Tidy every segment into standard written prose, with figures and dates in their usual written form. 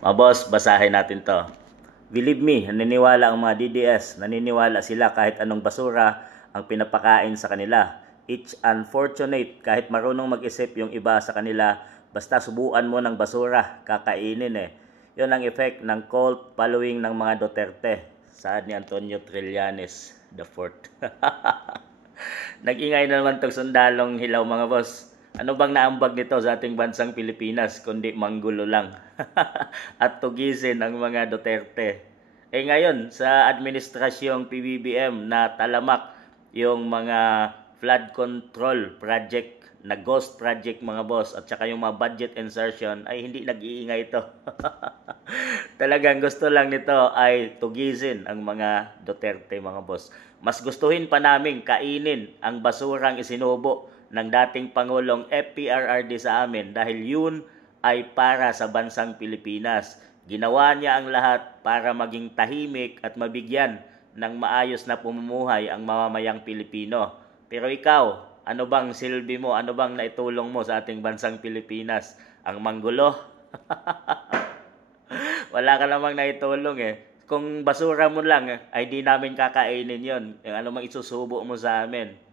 Mga boss, basahin natin to. Believe me, naniniwala ang mga DDS, naniniwala sila kahit anong basura ang pinapakain sa kanila. It's unfortunate kahit marunong mag-isip yung iba sa kanila, basta subuan mo ng basura, kakainin eh. Yon ang effect ng cult following ng mga Duterte. Saad ni Antonio Trillanes the Fourth. Nag-ingay na naman tong sundalong hilaw mga boss. Ano bang naambag nito sa ating bansang Pilipinas kundi manggulo lang at tugisin ang mga Duterte. Eh ngayon sa administrasyong PBBM na talamak yung mga flood control project na ghost project mga boss at saka yung mga budget insertion ay hindi nag-iingay ito. Talagang gusto lang nito ay tugisin ang mga Duterte mga boss. Mas gustuhin pa namin kainin ang basurang isinubo ng dating Pangulong FPRRD sa amin dahil yun ay para sa bansang Pilipinas. Ginawa niya ang lahat para maging tahimik at mabigyan ng maayos na pamumuhay ang mamamayang Pilipino. Pero ikaw, ano bang silbi mo? Ano bang naitulong mo sa ating bansang Pilipinas? Ang manggulo? Wala ka namang naitulong eh. Kung basura mo lang ay di namin kakainin yon. Yung ano mang isusubo mo sa amin.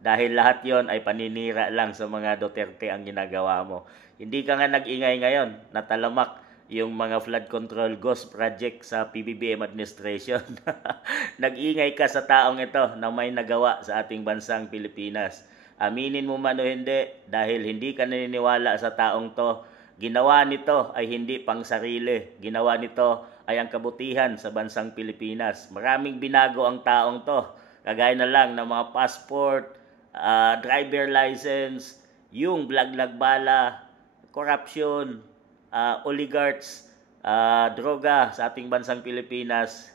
Dahil lahat yon ay paninira lang sa mga Duterte ang ginagawa mo. Hindi ka nga nag-ingay ngayon, natalamak yung mga flood control ghost project sa PBBM administration. Nag-ingay ka sa taong ito na may nagawa sa ating bansang Pilipinas. Aminin mo man o hindi, dahil hindi ka naniniwala sa taong to, ginawa nito ay hindi pang sarili. Ginawa nito ay ang kabutihan sa bansang Pilipinas. Maraming binago ang taong to. Kagaya na lang ng mga passport, driver license, yung blaglag bala, corruption, oligarchs, droga sa ating bansang Pilipinas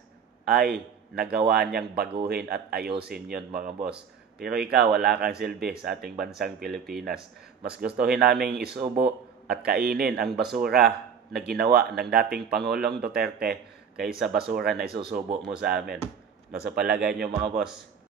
ay nagawa niyang baguhin at ayusin yon mga boss. Pero ikaw, wala kang silbi sa ating bansang Pilipinas. Mas gustuhin naming isubo at kainin ang basura na ginawa ng dating Pangulong Duterte kaysa basura na isusubo mo sa amin. No, sa palagay niyo mga boss?